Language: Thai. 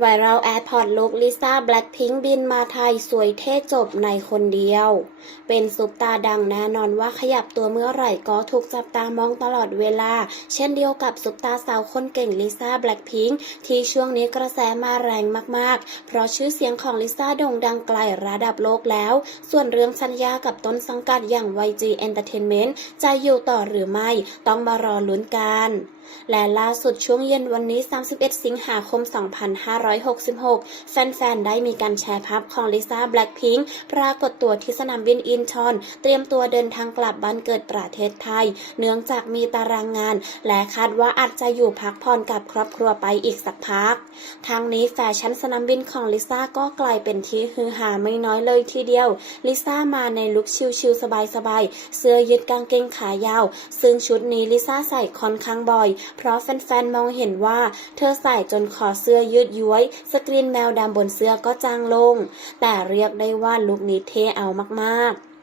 ไวรัลแอร์พอร์ตลุกลิซ่าแบล็คพิงค์บินมาไทยสวยเท่จบในคนเดียว เป็นซุปตาดังแน่นอนว่าขยับตัวเมื่อไหร่ก็ถูกจับตามองตลอดเวลา เช่นเดียวกับซุปตาสาวคนเก่งลิซ่าแบล็คพิงค์ที่ช่วงนี้กระแสมาแรงมากๆ เพราะชื่อเสียงของลิซ่าโด่งดังไกลระดับโลกแล้ว ส่วนเรื่องสัญญากับต้นสังกัดอย่าง YG Entertainment จะอยู่ต่อหรือไม่ต้องมารอลุ้นกัน และล่าสุดช่วงเย็นวันนี้ 31 สิงหาคม2566 แฟนๆ ได้มีการแชร์ภาพของลิซ่าแบล็คพิงค์ปรากฏตัวที่สนามบินอินชอน เตรียมตัวเดินทางกลับบ้านเกิดประเทศไทย เนื่องจากมีตารางงาน และคาดว่าอาจจะอยู่พักผ่อนกับครอบครัวไปอีกสักพักทางนี้แฟชั่นสนามบินของลิซ่าก็กลายเป็นที่ฮือฮาไม่น้อยเลยทีเดียว ลิซ่ามาในลุคชิลๆสบายๆ เสื้อยืดกางเกงขายาว ซึ่งชุดนี้ลิซ่าใส่ค่อนข้างบ่อย เพราะแฟนๆ มองเห็นว่าเธอใส่จนคอเสื้อยืดย้วย สกรีนแมวดำบนเสื้อก็จางลง แต่เรียกได้ว่าลุคนี้เท่เอามากๆ